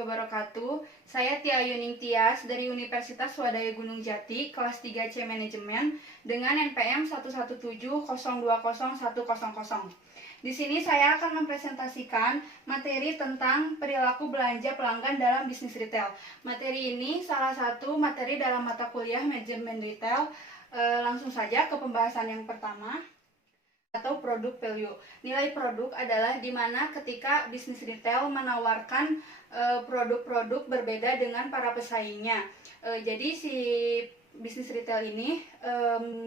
wabarakatuh. Saya Tia Yuning Tias dari Universitas Swadaya Gunung Jati, kelas 3C Manajemen dengan NPM 117020100. Di sini saya akan mempresentasikan materi tentang perilaku belanja pelanggan dalam bisnis retail. Materi ini salah satu materi dalam mata kuliah Manajemen Retail. Langsung saja ke pembahasan yang pertama, atau produk value. Nilai produk adalah di mana ketika bisnis retail menawarkan produk-produk berbeda dengan para pesaingnya. Jadi si bisnis retail ini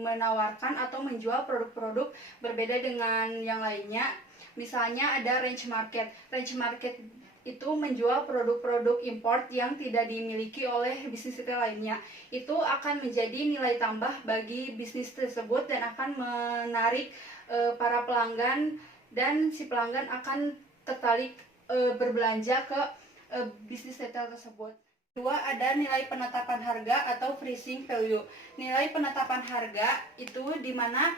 menawarkan atau menjual produk-produk berbeda dengan yang lainnya. Misalnya ada range market. Range market itu menjual produk-produk import yang tidak dimiliki oleh bisnis retail lainnya. Itu akan menjadi nilai tambah bagi bisnis tersebut dan akan menarik para pelanggan, dan si pelanggan akan tertarik berbelanja ke bisnis retail tersebut. Kedua, ada nilai penetapan harga atau pricing value. Nilai penetapan harga itu di mana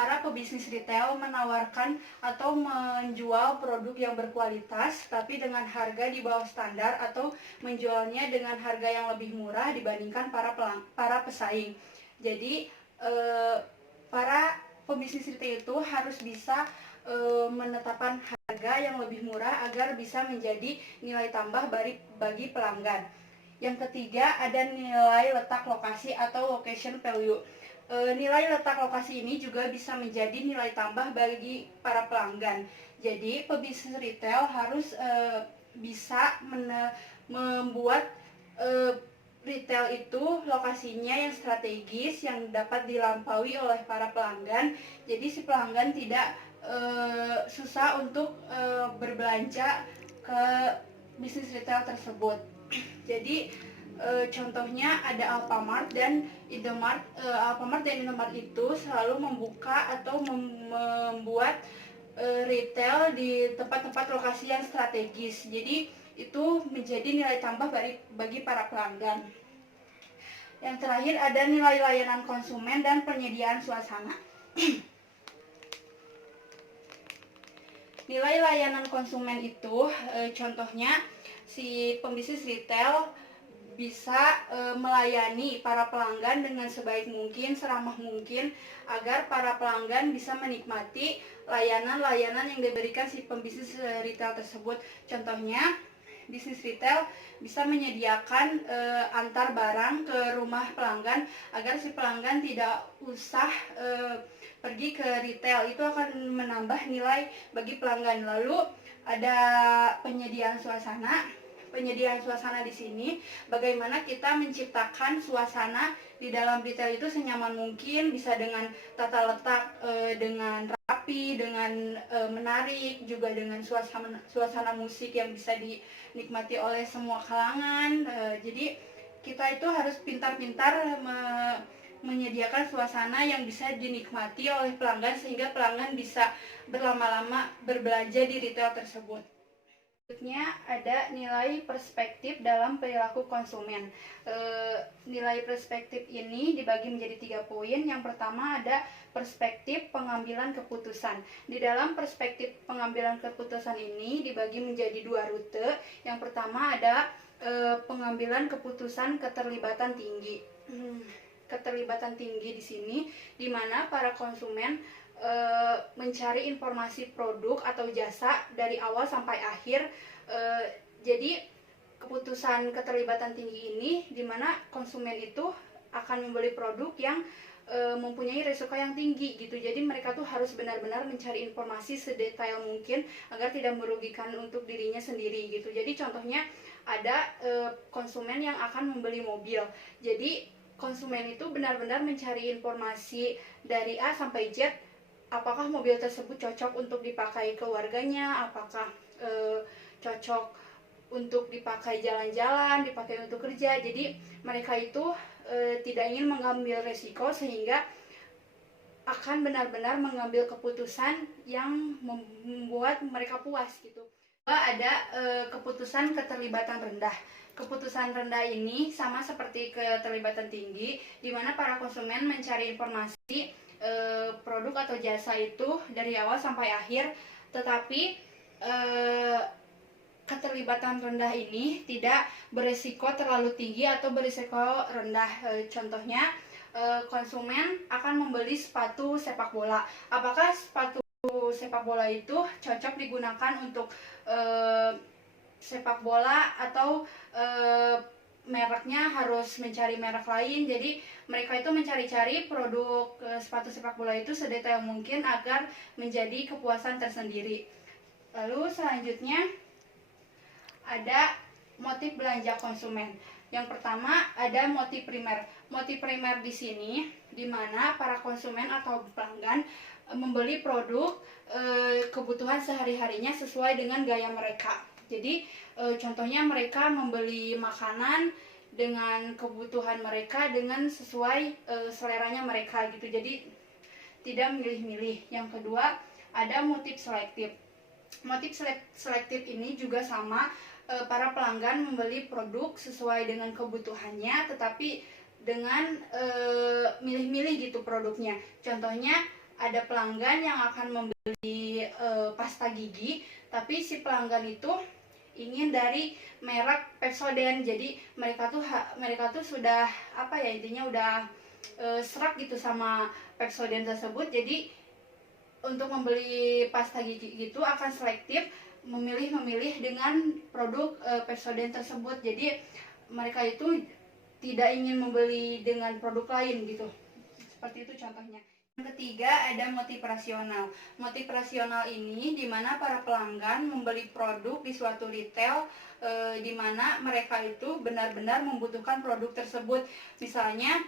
para pebisnis retail menawarkan atau menjual produk yang berkualitas tapi dengan harga di bawah standar, atau menjualnya dengan harga yang lebih murah dibandingkan para pesaing. Jadi para pebisnis retail itu harus bisa menetapkan harga yang lebih murah agar bisa menjadi nilai tambah bagi pelanggan. Yang ketiga, ada nilai letak lokasi atau location value. Nilai letak lokasi ini juga bisa menjadi nilai tambah bagi para pelanggan. Jadi pebisnis retail harus bisa membuat retail itu lokasinya yang strategis, yang dapat dilampaui oleh para pelanggan. Jadi si pelanggan tidak susah untuk berbelanja ke bisnis retail tersebut. Jadi contohnya ada Alfamart dan Indomart. Alfamart dan Indomart itu selalu membuka atau membuat retail di tempat-tempat lokasi yang strategis. Jadi itu menjadi nilai tambah bagi para pelanggan. Yang terakhir, ada nilai layanan konsumen dan penyediaan suasana. Nilai layanan konsumen itu contohnya si pembisnis retail bisa melayani para pelanggan dengan sebaik mungkin, seramah mungkin, agar para pelanggan bisa menikmati layanan-layanan yang diberikan si pembisnis retail tersebut. Contohnya, bisnis retail bisa menyediakan antar barang ke rumah pelanggan agar si pelanggan tidak usah pergi ke retail. Itu akan menambah nilai bagi pelanggan. Lalu ada penyediaan suasana. Penyediaan suasana di sini bagaimana kita menciptakan suasana di dalam retail itu senyaman mungkin, bisa dengan tata letak dengan rapi, dengan menarik, juga dengan suasana musik yang bisa dinikmati oleh semua kalangan. Jadi kita itu harus pintar-pintar menyediakan suasana yang bisa dinikmati oleh pelanggan sehingga pelanggan bisa berlama-lama berbelanja di retail tersebut. Selanjutnya ada nilai perspektif dalam perilaku konsumen. Nilai perspektif ini dibagi menjadi 3 poin. Yang pertama ada perspektif pengambilan keputusan. Di dalam perspektif pengambilan keputusan ini dibagi menjadi 2 rute. Yang pertama ada pengambilan keputusan keterlibatan tinggi. Keterlibatan tinggi di sini di mana para konsumen mencari informasi produk atau jasa dari awal sampai akhir. Jadi keputusan keterlibatan tinggi ini di mana konsumen itu akan membeli produk yang mempunyai risiko yang tinggi gitu. Jadi mereka tuh harus benar-benar mencari informasi sedetail mungkin agar tidak merugikan untuk dirinya sendiri gitu. Jadi contohnya ada konsumen yang akan membeli mobil. Jadi konsumen itu benar-benar mencari informasi dari A sampai Z. Apakah mobil tersebut cocok untuk dipakai keluarganya, apakah cocok untuk dipakai jalan-jalan, dipakai untuk kerja. Jadi mereka itu tidak ingin mengambil resiko sehingga akan benar-benar mengambil keputusan yang membuat mereka puas gitu. Ada keputusan keterlibatan rendah. Keputusan rendah ini sama seperti keterlibatan tinggi, di mana para konsumen mencari informasi produk atau jasa itu dari awal sampai akhir, tetapi keterlibatan rendah ini tidak berisiko terlalu tinggi atau berisiko rendah. Contohnya, konsumen akan membeli sepatu sepak bola. Apakah sepatu sepak bola itu cocok digunakan untuk sepak bola, atau mereknya harus mencari merek lain? Jadi mereka itu mencari-cari produk sepatu sepak bola itu sedetail mungkin agar menjadi kepuasan tersendiri. Lalu selanjutnya ada motif belanja konsumen. Yang pertama ada motif primer. Motif primer di sini di mana para konsumen atau pelanggan membeli produk kebutuhan sehari-harinya sesuai dengan gaya mereka. Jadi contohnya mereka membeli makanan dengan kebutuhan mereka, dengan sesuai seleranya mereka gitu. Jadi tidak milih-milih. Yang kedua ada motif selektif. Motif selektif ini juga sama, para pelanggan membeli produk sesuai dengan kebutuhannya, tetapi dengan milih-milih gitu produknya. Contohnya ada pelanggan yang akan membeli pasta gigi, tapi si pelanggan itu ingin dari merek Pepsodent. Jadi mereka tuh sudah intinya udah serak gitu sama Pepsodent tersebut. Jadi untuk membeli pasta gigi gitu akan selektif, memilih dengan produk Pepsodent tersebut. Jadi mereka itu tidak ingin membeli dengan produk lain gitu. Seperti itu contohnya. Yang ketiga ada motif rasional. Motif rasional ini di mana para pelanggan membeli produk di suatu retail di mana mereka itu benar-benar membutuhkan produk tersebut. Misalnya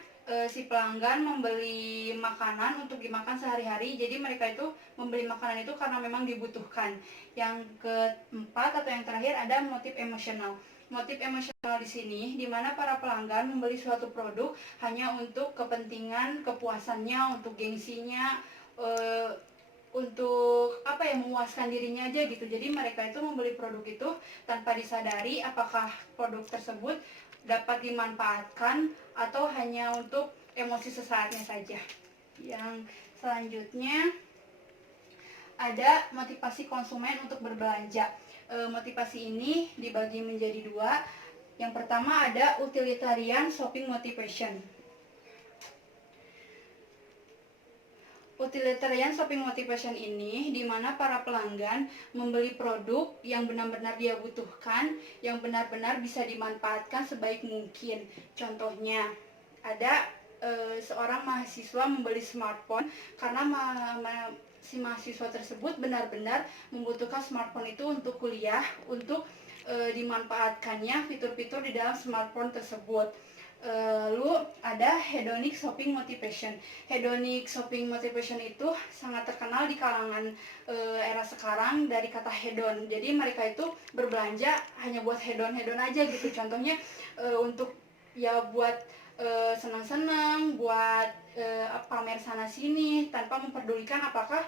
si pelanggan membeli makanan untuk dimakan sehari-hari, jadi mereka itu membeli makanan itu karena memang dibutuhkan. Yang keempat atau yang terakhir ada motif emosional. Motif emosional di sini di mana para pelanggan membeli suatu produk hanya untuk kepentingan kepuasannya, untuk gengsinya, untuk memuaskan dirinya aja gitu. Jadi mereka itu membeli produk itu tanpa disadari apakah produk tersebut dapat dimanfaatkan atau hanya untuk emosi sesaatnya saja. Yang selanjutnya ada motivasi konsumen untuk berbelanja. Motivasi ini dibagi menjadi dua. Yang pertama ada utilitarian shopping motivation. Utilitarian shopping motivation ini di mana para pelanggan membeli produk yang benar-benar dia butuhkan, yang benar-benar bisa dimanfaatkan sebaik mungkin. Contohnya ada seorang mahasiswa membeli smartphone karena si mahasiswa tersebut benar-benar membutuhkan smartphone itu untuk kuliah, untuk dimanfaatkannya fitur-fitur di dalam smartphone tersebut. Lalu ada hedonic shopping motivation. Hedonic shopping motivation itu sangat terkenal di kalangan era sekarang dari kata hedon. Jadi mereka itu berbelanja hanya buat hedon-hedon aja gitu. Contohnya untuk buat senang-senang, buat pamer sana sini tanpa memperdulikan apakah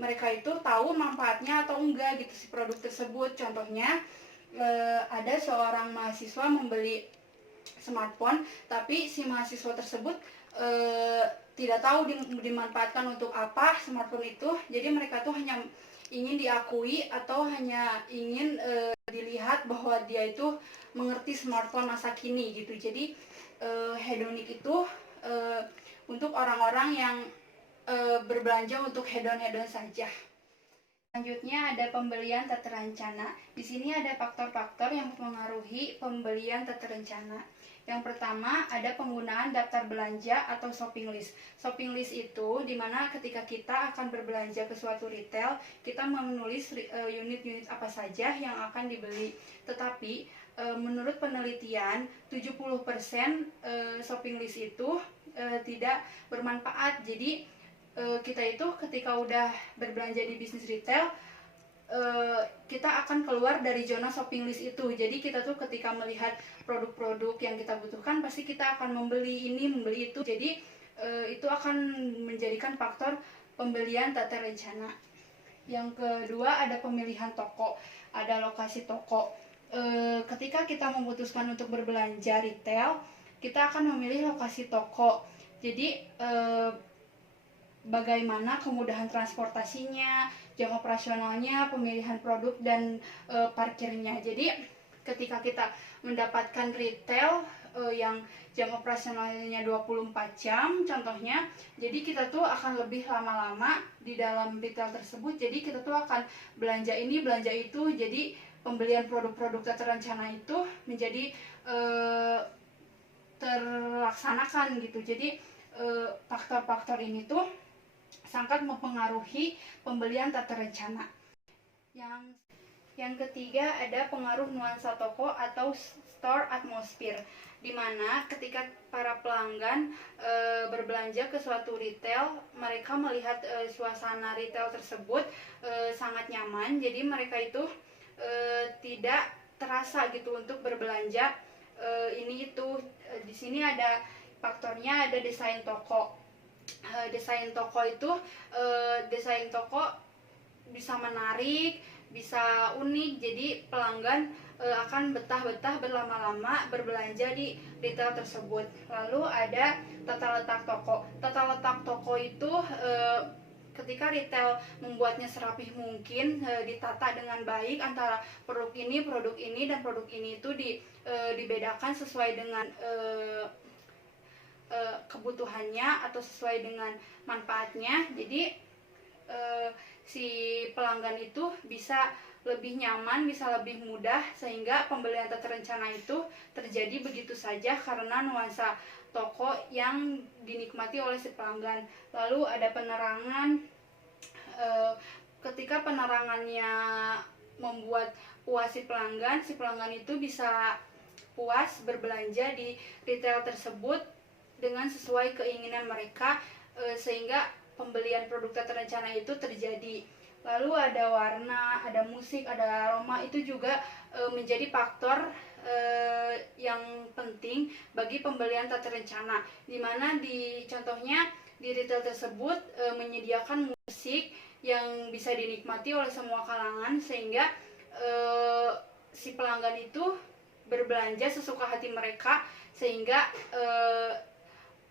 mereka itu tahu manfaatnya atau enggak gitu si produk tersebut. Contohnya ada seorang mahasiswa membeli smartphone, tapi si mahasiswa tersebut tidak tahu dimanfaatkan untuk apa smartphone itu. Jadi mereka tuh hanya ingin diakui atau hanya ingin dilihat bahwa dia itu mengerti smartphone masa kini gitu. Jadi hedonik itu untuk orang-orang yang berbelanja untuk hedon-hedon saja. Selanjutnya ada pembelian tak terencana. Di sini ada faktor-faktor yang mempengaruhi pembelian tak terencana. Yang pertama ada penggunaan daftar belanja atau shopping list. Shopping list itu dimana ketika kita akan berbelanja ke suatu retail, kita menulis unit-unit apa saja yang akan dibeli. Tetapi menurut penelitian 70% shopping list itu tidak bermanfaat. Jadi kita itu ketika udah berbelanja di bisnis retail, kita akan keluar dari zona shopping list itu. Jadi kita tuh ketika melihat produk-produk yang kita butuhkan, pasti kita akan membeli ini, membeli itu. Jadi itu akan menjadikan faktor pembelian tak terencana. Yang kedua ada pemilihan toko, ada lokasi toko. Ketika kita memutuskan untuk berbelanja retail, kita akan memilih lokasi toko. Jadi bagaimana kemudahan transportasinya, jam operasionalnya, pemilihan produk, dan parkirnya. Jadi ketika kita mendapatkan retail yang jam operasionalnya 24 jam contohnya, jadi kita tuh akan lebih lama-lama di dalam retail tersebut. Jadi kita tuh akan belanja ini, belanja itu, jadi pembelian produk-produk tak terencana itu menjadi terlaksanakan gitu. Jadi faktor-faktor ini tuh sangat mempengaruhi pembelian tak terencana. Yang ketiga ada pengaruh nuansa toko atau store atmosphere, di mana ketika para pelanggan berbelanja ke suatu retail, mereka melihat suasana retail tersebut sangat nyaman, jadi mereka itu tidak terasa gitu untuk berbelanja ini itu. Di sini ada faktornya, ada desain toko. Desain toko itu desain toko bisa menarik, bisa unik, jadi pelanggan akan betah-betah berlama-lama berbelanja di retail tersebut. Lalu ada tata letak toko. Tata letak toko itu ketika retail membuatnya serapih mungkin, ditata dengan baik antara produk ini dan produk ini itu dibedakan sesuai dengan kebutuhannya atau sesuai dengan manfaatnya. Jadi si pelanggan itu bisa lebih nyaman, bisa lebih mudah, sehingga pembelian tak terencana itu terjadi begitu saja karena nuansa toko yang dinikmati oleh si pelanggan. Lalu ada penerangan. Ketika penerangannya membuat puas si pelanggan itu bisa puas berbelanja di retail tersebut dengan sesuai keinginan mereka, sehingga pembelian produk tak terencana itu terjadi. Lalu ada warna, ada musik, ada aroma, itu juga menjadi faktor yang penting bagi pembelian tak terencana, dimana contohnya di retail tersebut menyediakan musik yang bisa dinikmati oleh semua kalangan, sehingga si pelanggan itu berbelanja sesuka hati mereka, sehingga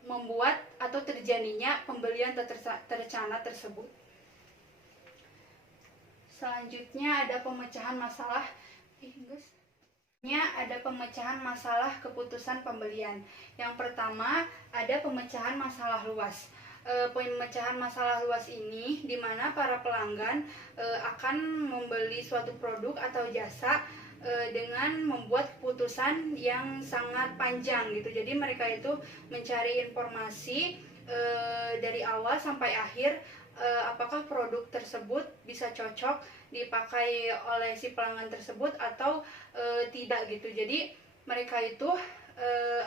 membuat atau terjadinya pembelian tak terencana tersebut. Selanjutnya ada pemecahan masalah. Ada pemecahan masalah keputusan pembelian. Yang pertama ada pemecahan masalah luas. Pemecahan masalah luas ini di mana para pelanggan akan membeli suatu produk atau jasa dengan membuat keputusan yang sangat panjang gitu. Jadi mereka itu mencari informasi dari awal sampai akhir, apakah produk tersebut bisa cocok dipakai oleh si pelanggan tersebut atau tidak gitu. Jadi mereka itu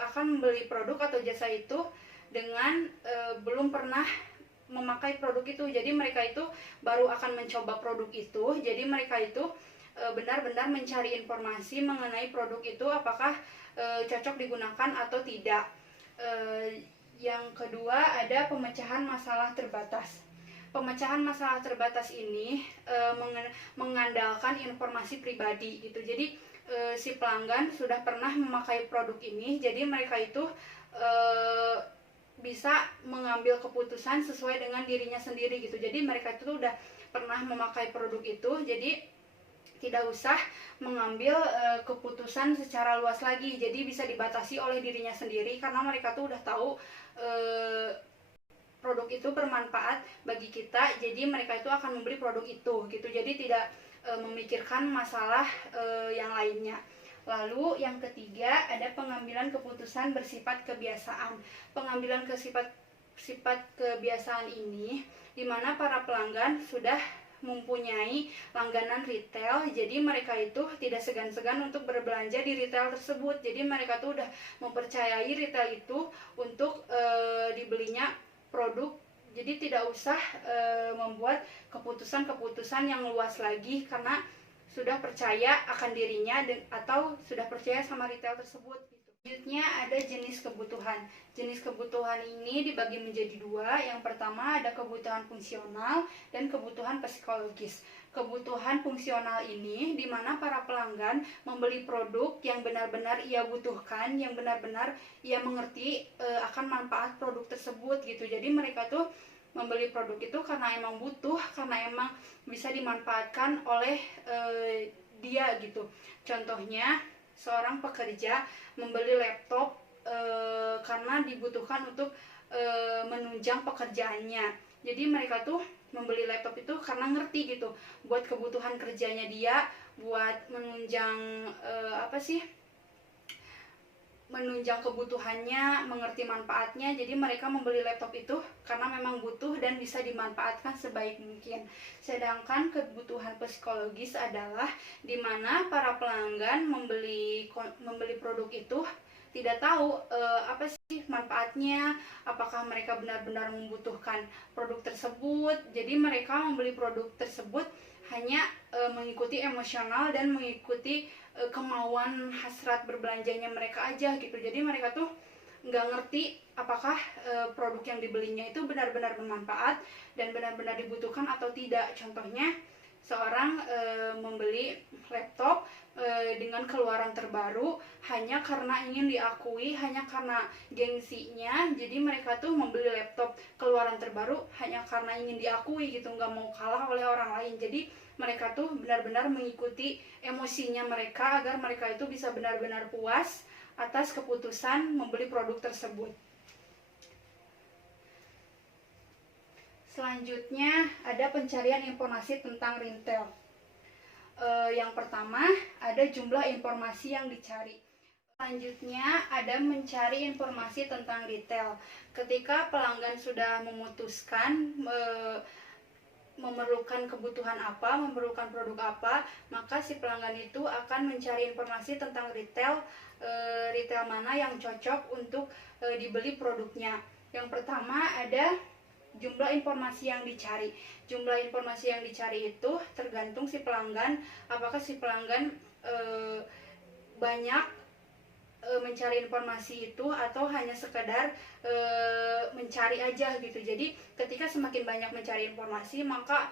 akan membeli produk atau jasa itu dengan belum pernah memakai produk itu. Jadi mereka itu baru akan mencoba produk itu. Jadi mereka itu benar-benar mencari informasi mengenai produk itu apakah cocok digunakan atau tidak. Yang kedua ada pemecahan masalah terbatas. Pemecahan masalah terbatas ini mengandalkan informasi pribadi gitu. Jadi si pelanggan sudah pernah memakai produk ini, jadi mereka itu bisa mengambil keputusan sesuai dengan dirinya sendiri gitu. Jadi mereka itu udah pernah memakai produk itu, jadi tidak usah mengambil keputusan secara luas lagi. Jadi bisa dibatasi oleh dirinya sendiri karena mereka tuh udah tahu produk itu bermanfaat bagi kita. Jadi mereka itu akan membeli produk itu gitu. Jadi tidak memikirkan masalah yang lainnya. Lalu yang ketiga ada pengambilan keputusan bersifat kebiasaan. Pengambilan sifat kebiasaan ini di mana para pelanggan sudah mempunyai langganan retail, jadi mereka itu tidak segan-segan untuk berbelanja di retail tersebut. Jadi mereka tuh udah mempercayai retail itu untuk dibelinya produk. Jadi tidak usah membuat keputusan-keputusan yang luas lagi karena sudah percaya akan dirinya atau sudah percaya sama retail tersebut. Selanjutnya ada jenis kebutuhan. Jenis kebutuhan ini dibagi menjadi dua. Yang pertama ada kebutuhan fungsional dan kebutuhan psikologis. Kebutuhan fungsional ini di mana para pelanggan membeli produk yang benar-benar ia butuhkan, yang benar-benar ia mengerti akan manfaat produk tersebut gitu. Jadi mereka tuh membeli produk itu karena emang butuh, karena emang bisa dimanfaatkan oleh dia gitu. Contohnya seorang pekerja membeli laptop karena dibutuhkan untuk menunjang pekerjaannya. Jadi mereka tuh membeli laptop itu karena ngerti gitu buat kebutuhan kerjanya dia, buat menunjang menunjang kebutuhannya, mengerti manfaatnya. Jadi mereka membeli laptop itu karena memang butuh dan bisa dimanfaatkan sebaik mungkin. Sedangkan kebutuhan psikologis adalah dimana para pelanggan membeli produk itu tidak tahu apa sih manfaatnya, apakah mereka benar-benar membutuhkan produk tersebut. Jadi mereka membeli produk tersebut hanya mengikuti emosional dan mengikuti kemauan hasrat berbelanjanya mereka aja gitu. Jadi mereka tuh nggak ngerti apakah produk yang dibelinya itu benar-benar bermanfaat dan benar-benar dibutuhkan atau tidak. Contohnya seorang membeli laptop dengan keluaran terbaru hanya karena ingin diakui, hanya karena gengsinya. Jadi mereka tuh membeli laptop keluaran terbaru hanya karena ingin diakui gitu, nggak mau kalah oleh orang lain. Jadi mereka tuh benar-benar mengikuti emosinya mereka agar mereka itu bisa benar-benar puas atas keputusan membeli produk tersebut. Selanjutnya ada pencarian informasi tentang retail. Yang pertama ada jumlah informasi yang dicari. Selanjutnya ada mencari informasi tentang retail. Ketika pelanggan sudah memutuskan memerlukan kebutuhan apa, memerlukan produk apa, maka si pelanggan itu akan mencari informasi tentang retail mana yang cocok untuk dibeli produknya. Yang pertama ada jumlah informasi yang dicari. Jumlah informasi yang dicari itu tergantung si pelanggan, apakah si pelanggan banyak mencari informasi itu atau hanya sekedar mencari aja gitu. Jadi ketika semakin banyak mencari informasi, maka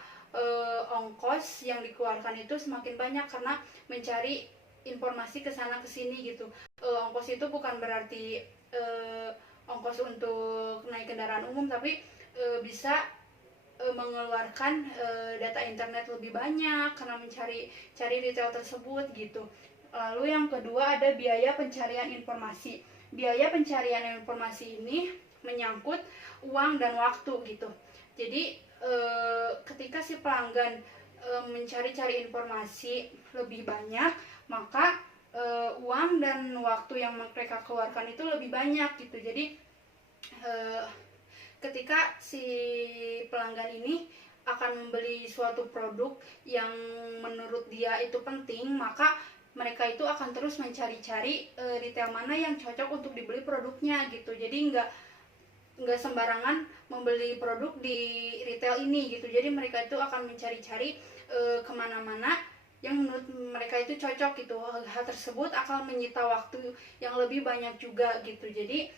ongkos yang dikeluarkan itu semakin banyak karena mencari informasi ke sana ke sini gitu. Ongkos itu bukan berarti ongkos untuk naik kendaraan umum, tapi bisa mengeluarkan data internet lebih banyak karena mencari retail tersebut gitu. Lalu yang kedua ada biaya pencarian informasi. Biaya pencarian informasi ini menyangkut uang dan waktu gitu. Jadi ketika si pelanggan mencari-cari informasi lebih banyak, maka uang dan waktu yang mereka keluarkan itu lebih banyak gitu. Jadi ketika si pelanggan ini akan membeli suatu produk yang menurut dia itu penting, maka mereka itu akan terus mencari-cari retail mana yang cocok untuk dibeli produknya gitu. Jadi nggak sembarangan membeli produk di retail ini gitu. Jadi mereka itu akan mencari-cari kemana-mana yang menurut mereka itu cocok gitu. Hal tersebut akan menyita waktu yang lebih banyak juga gitu. Jadi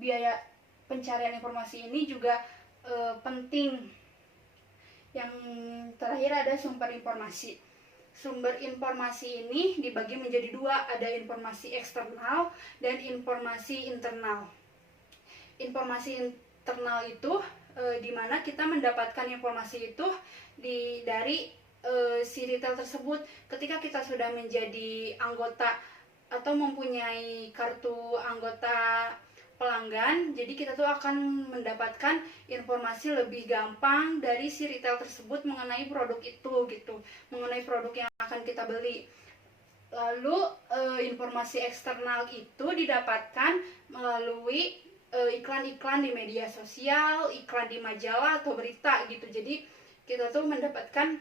biaya pencarian informasi ini juga penting. Yang terakhir ada sumber informasi. Sumber informasi ini dibagi menjadi dua, ada informasi eksternal dan informasi internal. Informasi internal itu di mana kita mendapatkan informasi itu dari si retail tersebut. Ketika kita sudah menjadi anggota atau mempunyai kartu anggota pelanggan, jadi kita tuh akan mendapatkan informasi lebih gampang dari si retail tersebut mengenai produk itu gitu, mengenai produk yang akan kita beli. Lalu informasi eksternal itu didapatkan melalui iklan-iklan di media sosial, iklan di majalah atau berita gitu. Jadi kita tuh mendapatkan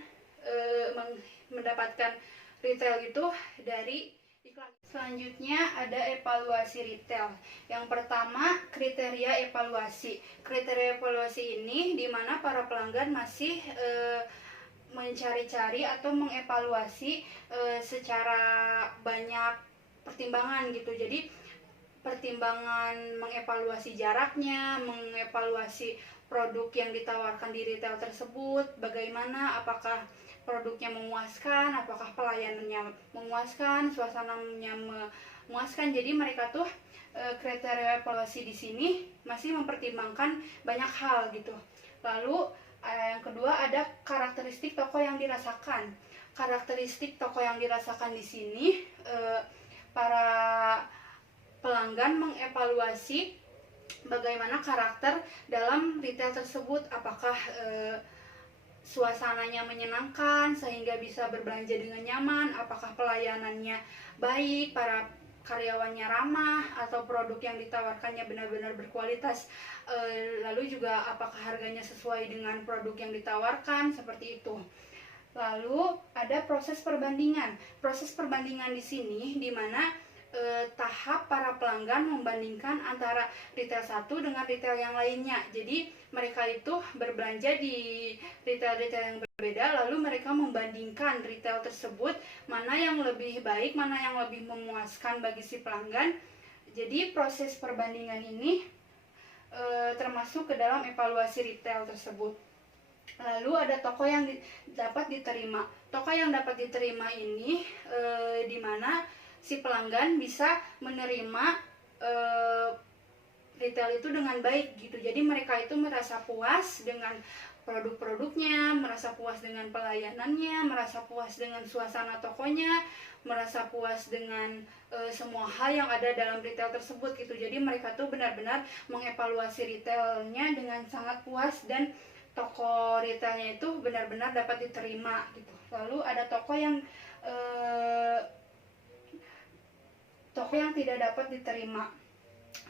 retail itu dari iklan. Selanjutnya ada evaluasi retail. Yang pertama, kriteria evaluasi. Kriteria evaluasi ini di mana para pelanggan masih mencari-cari atau mengevaluasi secara banyak pertimbangan gitu. Jadi pertimbangan mengevaluasi jaraknya, mengevaluasi produk yang ditawarkan di retail tersebut bagaimana, apakah produknya memuaskan, apakah pelayanannya memuaskan, suasananya memuaskan. Jadi mereka tuh kriteria evaluasi di sini masih mempertimbangkan banyak hal gitu. Lalu yang kedua ada karakteristik toko yang dirasakan. Karakteristik toko yang dirasakan di sini para pelanggan mengevaluasi bagaimana karakter dalam retail tersebut, apakah suasananya menyenangkan sehingga bisa berbelanja dengan nyaman, apakah pelayanannya baik, para karyawannya ramah, atau produk yang ditawarkannya benar-benar berkualitas, lalu juga apakah harganya sesuai dengan produk yang ditawarkan, seperti itu. Lalu ada proses perbandingan. Proses perbandingan di sini di mana tahap para pelanggan membandingkan antara retail satu dengan retail yang lainnya. Jadi mereka itu berbelanja di retail-retail yang berbeda, lalu mereka membandingkan retail tersebut mana yang lebih baik, mana yang lebih memuaskan bagi si pelanggan. Jadi proses perbandingan ini termasuk ke dalam evaluasi retail tersebut. Lalu ada toko yang dapat diterima. Toko yang dapat diterima ini di mana si pelanggan bisa menerima retail itu dengan baik gitu. Jadi mereka itu merasa puas dengan produk-produknya, merasa puas dengan pelayanannya, merasa puas dengan suasana tokonya, merasa puas dengan semua hal yang ada dalam retail tersebut gitu. Jadi mereka tuh benar-benar mengevaluasi retailnya dengan sangat puas dan toko retailnya itu benar-benar dapat diterima gitu. Lalu ada toko yang tidak dapat diterima.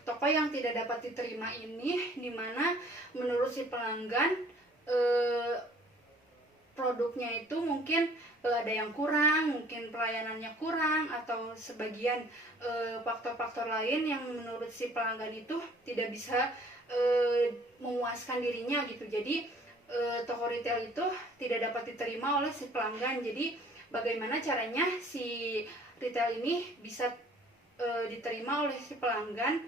Toko yang tidak dapat diterima ini dimana menurut si pelanggan produknya itu mungkin ada yang kurang, mungkin pelayanannya kurang, atau sebagian faktor-faktor lain yang menurut si pelanggan itu tidak bisa memuaskan dirinya gitu. Jadi toko retail itu tidak dapat diterima oleh si pelanggan. Jadi bagaimana caranya si retail ini bisa diterima oleh si pelanggan,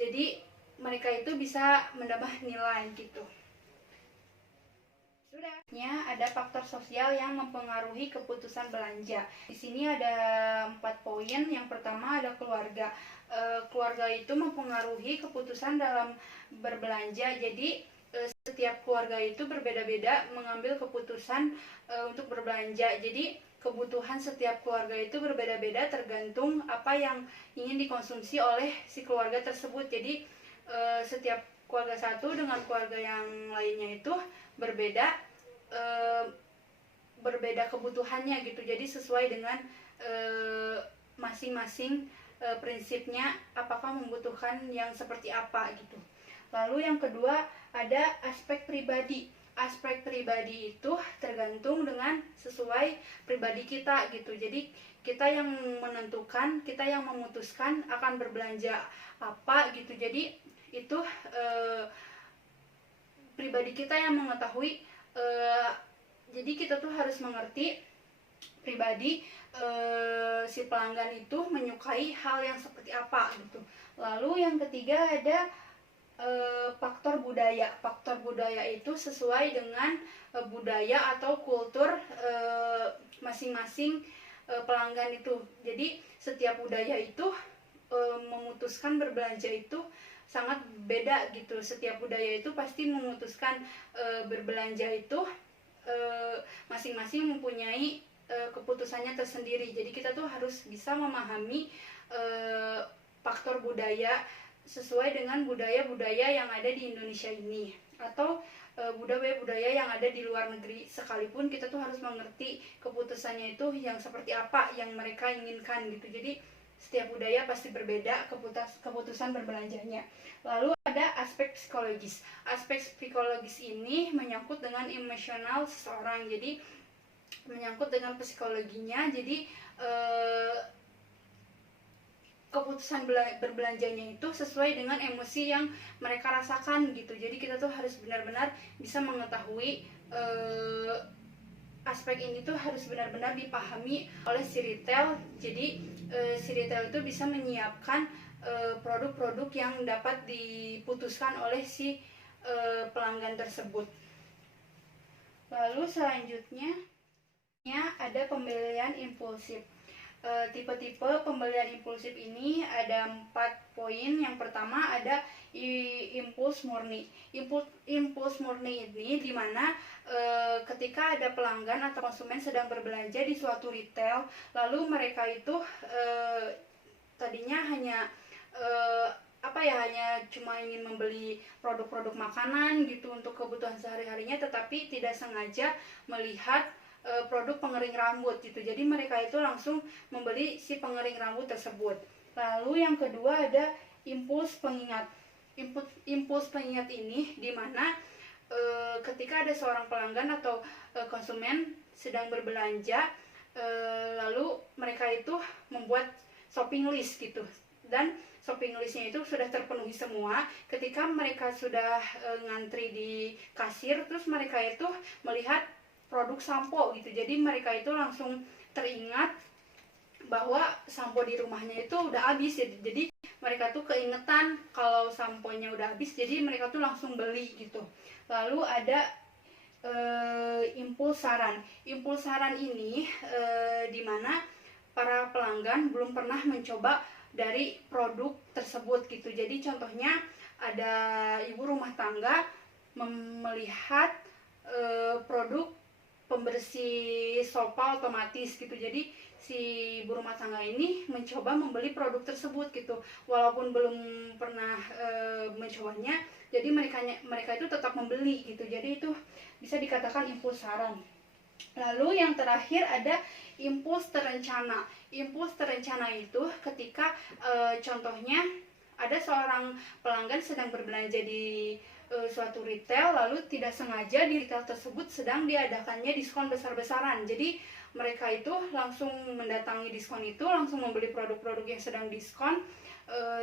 jadi mereka itu bisa menambah nilai gitu. Sudahnya ada faktor sosial yang mempengaruhi keputusan belanja. Di sini ada 4 poin. Yang pertama ada keluarga. Keluarga itu mempengaruhi keputusan dalam berbelanja. Jadi setiap keluarga itu berbeda-beda mengambil keputusan untuk berbelanja. Jadi kebutuhan setiap keluarga itu berbeda-beda tergantung apa yang ingin dikonsumsi oleh si keluarga tersebut. Jadi setiap keluarga satu dengan keluarga yang lainnya itu berbeda kebutuhannya gitu. Jadi sesuai dengan masing-masing prinsipnya apakah membutuhkan yang seperti apa gitu. Lalu yang kedua ada aspek pribadi. Aspek pribadi itu tergantung dengan sesuai pribadi kita gitu. Jadi kita yang menentukan, kita yang memutuskan akan berbelanja apa gitu. Jadi itu pribadi kita yang mengetahui. Jadi kita tuh harus mengerti pribadi si pelanggan itu menyukai hal yang seperti apa gitu. Lalu yang ketiga ada faktor budaya. Faktor budaya itu sesuai dengan budaya atau kultur masing-masing pelanggan itu. Jadi setiap budaya itu memutuskan berbelanja itu sangat beda gitu. Setiap budaya itu pasti memutuskan berbelanja itu masing-masing mempunyai keputusannya tersendiri. Jadi kita tuh harus bisa memahami faktor budaya sesuai dengan budaya-budaya yang ada di Indonesia ini atau budaya-budaya yang ada di luar negeri. Sekalipun kita tuh harus mengerti keputusannya itu yang seperti apa yang mereka inginkan gitu. Jadi setiap budaya pasti berbeda keputusan berbelanjanya. Lalu ada aspek psikologis. Aspek psikologis ini menyangkut dengan emosional seseorang. Jadi menyangkut dengan psikologinya. Jadi keputusan berbelanjanya itu sesuai dengan emosi yang mereka rasakan gitu. Jadi kita tuh harus benar-benar bisa mengetahui aspek ini tuh harus benar-benar dipahami oleh si retail. Jadi si retail itu bisa menyiapkan produk-produk yang dapat diputuskan oleh si pelanggan tersebut. Lalu selanjutnya ada pembelian impulsif. Tipe-tipe pembelian impulsif ini ada 4 poin. Yang pertama ada impuls murni. Impuls murni ini dimana ketika ada pelanggan atau konsumen sedang berbelanja di suatu retail, lalu mereka itu tadinya hanya hanya cuma ingin membeli produk-produk makanan gitu untuk kebutuhan sehari-harinya, tetapi tidak sengaja melihat produk pengering rambut gitu. Jadi mereka itu langsung membeli si pengering rambut tersebut. Lalu yang kedua ada impuls pengingat. Impuls pengingat ini dimana ketika ada seorang pelanggan atau konsumen sedang berbelanja, lalu mereka itu membuat shopping list gitu, dan shopping listnya itu sudah terpenuhi semua. Ketika mereka sudah ngantri di kasir, terus mereka itu melihat produk sampo gitu, jadi mereka itu langsung teringat bahwa sampo di rumahnya itu udah habis ya. Jadi mereka tuh keingetan kalau samponya udah habis, jadi mereka tuh langsung beli gitu. Lalu ada impuls saran. Impuls saran ini dimana para pelanggan belum pernah mencoba dari produk tersebut gitu. Jadi contohnya ada ibu rumah tangga melihat produk pembersih sofa otomatis gitu. Jadi si ibu rumah tangga ini mencoba membeli produk tersebut gitu, walaupun belum pernah mencobanya, jadi mereka itu tetap membeli gitu. Jadi itu bisa dikatakan impuls saran. Lalu yang terakhir ada impuls terencana. Impuls terencana itu ketika contohnya ada seorang pelanggan sedang berbelanja di suatu retail, lalu tidak sengaja di retail tersebut sedang diadakannya diskon besar-besaran. Jadi mereka itu langsung mendatangi diskon itu, langsung membeli produk-produk yang sedang diskon.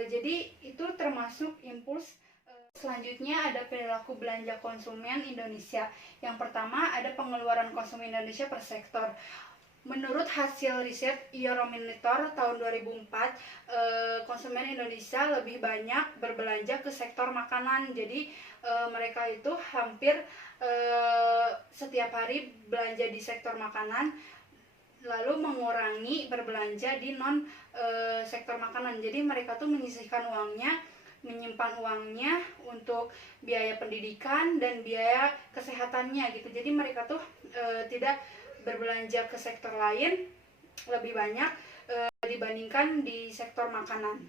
Jadi itu termasuk impuls. Selanjutnya ada perilaku belanja konsumen Indonesia. Yang pertama ada pengeluaran konsumen Indonesia per sektor. Menurut hasil riset Euromonitor tahun 2004, konsumen Indonesia lebih banyak berbelanja ke sektor makanan. Jadi mereka itu hampir setiap hari belanja di sektor makanan, lalu mengurangi berbelanja di non sektor makanan. Jadi mereka tuh menyisihkan uangnya, menyimpan uangnya untuk biaya pendidikan dan biaya kesehatannya gitu. Jadi mereka tuh tidak berbelanja ke sektor lain lebih banyak dibandingkan di sektor makanan.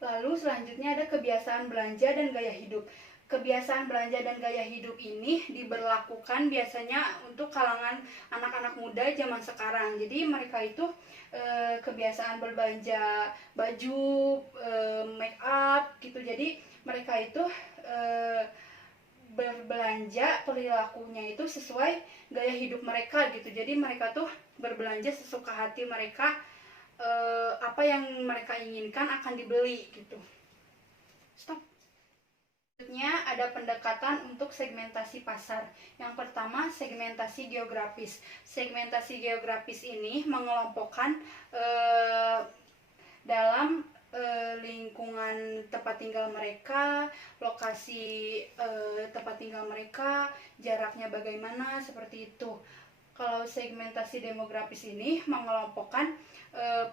Lalu selanjutnya ada kebiasaan belanja dan gaya hidup. Kebiasaan belanja dan gaya hidup ini diberlakukan biasanya untuk kalangan anak-anak muda zaman sekarang. Jadi mereka itu kebiasaan berbelanja baju, make up gitu. Jadi mereka itu berbelanja perilakunya itu sesuai gaya hidup mereka gitu. Jadi mereka tuh berbelanja sesuka hati mereka, apa yang mereka inginkan akan dibeli gitu. Stop. Selanjutnya ada pendekatan untuk segmentasi pasar. Yang pertama segmentasi geografis. Segmentasi geografis ini mengelompokkan dalam lingkungan tempat tinggal mereka, lokasi tempat tinggal mereka, jaraknya bagaimana, seperti itu. Kalau segmentasi demografis ini mengelompokkan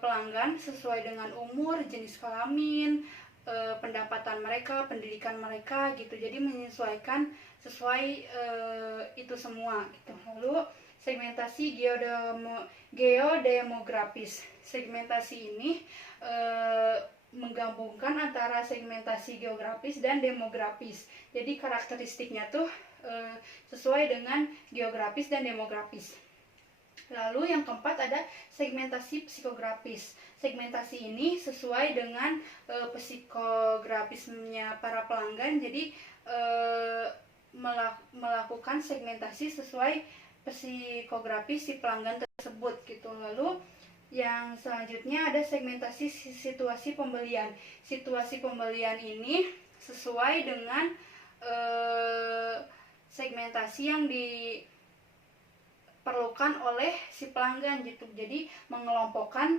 pelanggan sesuai dengan umur, jenis kelamin, pendapatan mereka, pendidikan mereka gitu. Jadi menyesuaikan sesuai itu semua gitu. Lalu segmentasi geodemografis. Segmentasi ini menggabungkan antara segmentasi geografis dan demografis. Jadi karakteristiknya tuh sesuai dengan geografis dan demografis. Lalu yang keempat ada segmentasi psikografis. Segmentasi ini sesuai dengan psikografisnya para pelanggan. Jadi melakukan segmentasi sesuai psikografis si pelanggan tersebut gitu. Lalu yang selanjutnya ada segmentasi situasi pembelian. Situasi pembelian ini sesuai dengan segmentasi yang diperlukan oleh si pelanggan gitu. Jadi mengelompokkan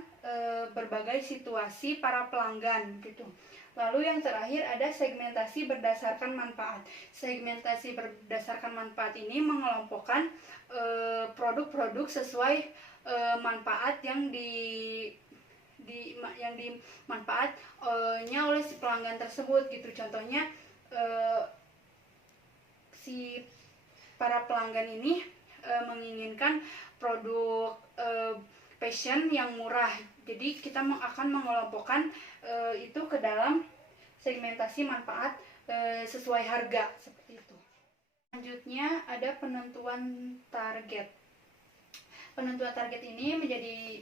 berbagai situasi para pelanggan gitu. Lalu yang terakhir ada segmentasi berdasarkan manfaat. Segmentasi berdasarkan manfaat ini mengelompokkan produk-produk sesuai manfaat yang dimanfaatnya oleh si pelanggan tersebut gitu. Contohnya si para pelanggan ini menginginkan produk fashion yang murah. Jadi kita akan mengelompokkan itu ke dalam segmentasi manfaat sesuai harga seperti itu. Selanjutnya ada penentuan target. Penentuan target ini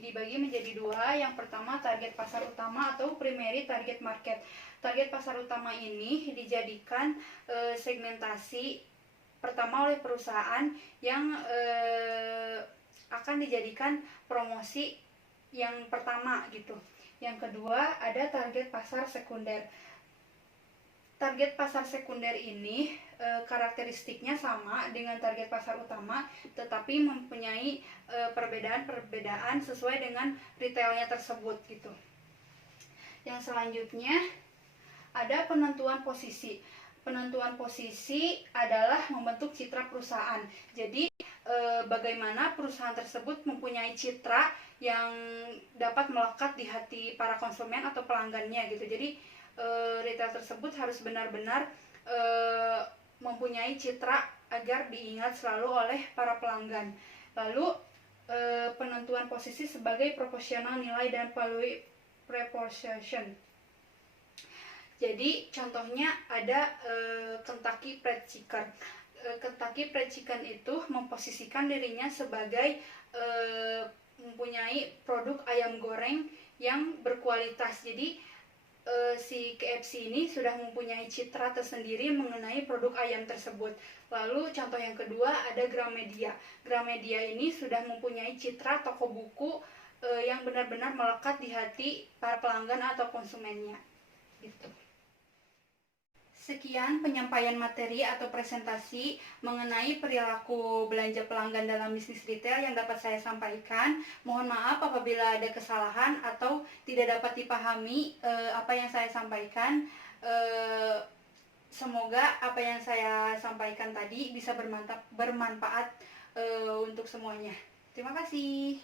dibagi menjadi dua. Yang pertama target pasar utama atau primary target market. Target pasar utama ini dijadikan segmentasi pertama oleh perusahaan yang akan dijadikan promosi yang pertama gitu. Yang kedua ada target pasar sekunder. Target pasar sekunder ini karakteristiknya sama dengan target pasar utama, tetapi mempunyai perbedaan-perbedaan sesuai dengan retailnya tersebut gitu. Yang selanjutnya ada penentuan posisi. Penentuan posisi adalah membentuk citra perusahaan. Jadi bagaimana perusahaan tersebut mempunyai citra yang dapat melekat di hati para konsumen atau pelanggannya gitu. Jadi retail tersebut harus benar-benar mempunyai citra agar diingat selalu oleh para pelanggan. Lalu penentuan posisi sebagai proporsional nilai dan value proposition. Jadi contohnya ada Kentucky Fried Chicken. Kentucky Fried Chicken itu memposisikan dirinya sebagai mempunyai produk ayam goreng yang berkualitas. Jadi si KFC ini sudah mempunyai citra tersendiri mengenai produk ayam tersebut. Lalu contoh yang kedua ada Gramedia. Gramedia ini sudah mempunyai citra toko buku yang benar-benar melekat di hati para pelanggan atau konsumennya. Gitu. Sekian penyampaian materi atau presentasi mengenai perilaku belanja pelanggan dalam bisnis retail yang dapat saya sampaikan. Mohon maaf apabila ada kesalahan atau tidak dapat dipahami apa yang saya sampaikan. Semoga apa yang saya sampaikan tadi bisa bermanfaat untuk semuanya. Terima kasih.